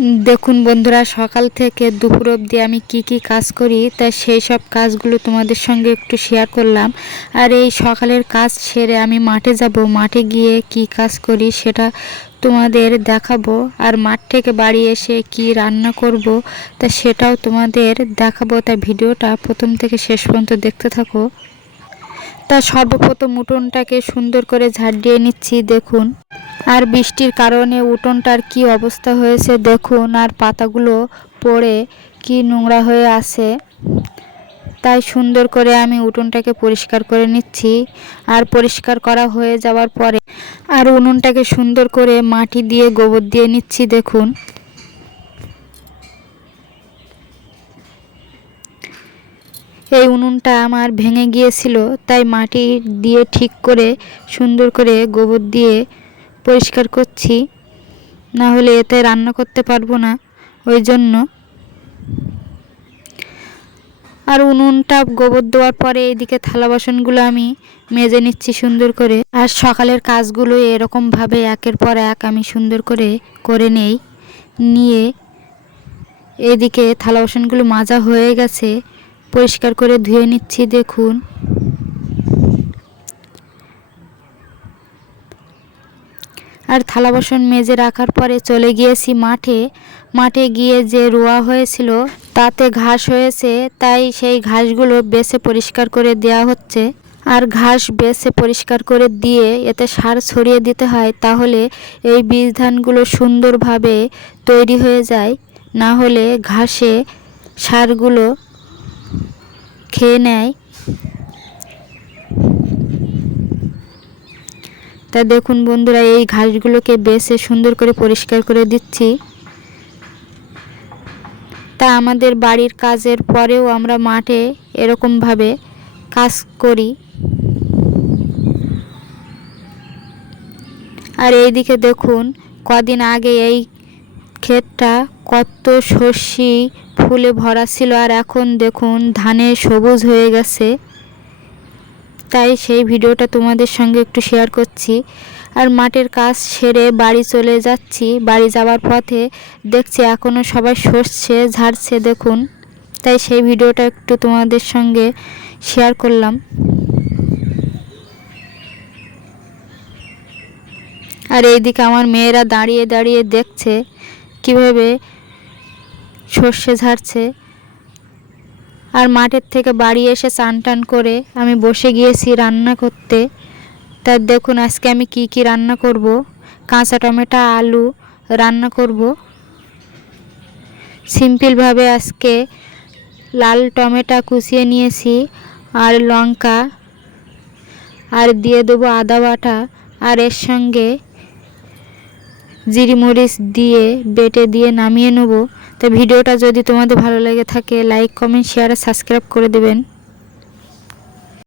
দেখুন বন্ধুরা, সকাল থেকে দুপুর অবধি আমি কি কি কাজ করি, তা সেই সব কাজগুলো তোমাদের সঙ্গে একটু শেয়ার করলাম। আর এই সকালের কাজ সেরে আমি মাঠে যাব। মাঠে গিয়ে কি কাজ করি সেটা তোমাদের দেখাবো। আর মাঠ থেকে বাড়ি এসে কি রান্না করব, তা সেটাও তোমাদের দেখাবো। তাই ভিডিওটা প্রথম থেকে শেষ পর্যন্ত দেখতে থাকো। তা সর্বপ্রথম উঠোনটাকে সুন্দর করে ঝাড় দিয়ে নিচ্ছি, দেখুন। আর বৃষ্টির কারণে উঠোনটার কি অবস্থা হয়েছে দেখুন, আর পাতাগুলো পড়ে কি নোংরা হয়ে আছে। তাই সুন্দর করে আমি উঠোনটাকে পরিষ্কার করে নিচ্ছি, আর পরিষ্কার করা হয়ে যাওয়ার পরে আর উনুনটাকে সুন্দর করে মাটি দিয়ে গোবর দিয়ে নিচ্ছি, দেখুন। এই উনুনটা আমার ভেঙে গিয়েছিল, তাই মাটি দিয়ে ঠিক করে সুন্দর করে গোবর দিয়ে পরিষ্কার করছি। না হলে এতে রান্না করতে পারব না। ওই জন্য। আর উনুনটা গোবর দেওয়ার পরে এদিকে থালা বাসনগুলো আমি মেজে নিচ্ছি সুন্দর করে। আর সকালের কাজগুলো এরকমভাবে একের পর এক আমি সুন্দর করে করে নেই। নিয়ে এদিকে থালা বাসনগুলো মাজা হয়ে গেছে। পরিষ্কার করে ধুয়ে নিচ্ছি, দেখুন। আর থালা বাসন মেজে রাখার পরে চলে গিয়েছি মাঠে। মাঠে গিয়ে যে রোয়া হয়েছিল, তাতে ঘাস হয়েছে, তাই সেই ঘাসগুলো বেছে পরিষ্কার করে দেওয়া হচ্ছে। আর ঘাস বেছে পরিষ্কার করে দিয়ে এতে সার ছড়িয়ে দিতে হয়, তাহলে এই বীজ ধানগুলো সুন্দরভাবে তৈরি হয়ে যায়। না হলে ঘাসে সারগুলো খেয়ে নেয়। তা দেখুন বন্ধুরা, এই ঘাসগুলোকে বেছে সুন্দর করে পরিষ্কার করে দিচ্ছি। তা আমাদের বাড়ির কাজের পরেও আমরা মাঠে এরকমভাবে কাজ করি। আর এইদিকে দেখুন, কদিন আগে এই ক্ষেতটা কত শস্যি ফুলে ভরা ছিল, আর এখন দেখুন ধানে সবুজ হয়ে গেছে। তাই সেই ভিডিওটা তোমাদের সঙ্গে একটু শেয়ার করছি। আর মাঠের কাজ সেরে বাড়ি চলে যাচ্ছি। বাড়ি যাওয়ার পথে দেখছি এখনও সবাই সরছে, ঝাড়ছে দেখুন। তাই সেই ভিডিওটা একটু তোমাদের সঙ্গে শেয়ার করলাম। আর এইদিকে আমার মেয়েরা দাঁড়িয়ে দাঁড়িয়ে দেখছে কীভাবে সর্ষে ঝাড়ছে। আর মাঠের থেকে বাড়ি এসে চান টান করে আমি বসে গিয়েছি রান্না করতে। তা দেখুন, আজকে আমি কি কি রান্না করব? কাঁচা টমেটো, আলু রান্না করব। সিম্পলভাবে আজকে লাল টমেটো কুচিয়ে নিয়েছি আর লঙ্কা, আর দিয়ে দেবো আদা বাটা, আর এর সঙ্গে জিরি মরিচ দিয়ে বেটে দিয়ে নামিয়ে নেব। তো ভিডিওটা যদি তোমাদের ভালো লেগে থাকে লাইক কমেন্ট শেয়ার আর সাবস্ক্রাইব করে দেবেন।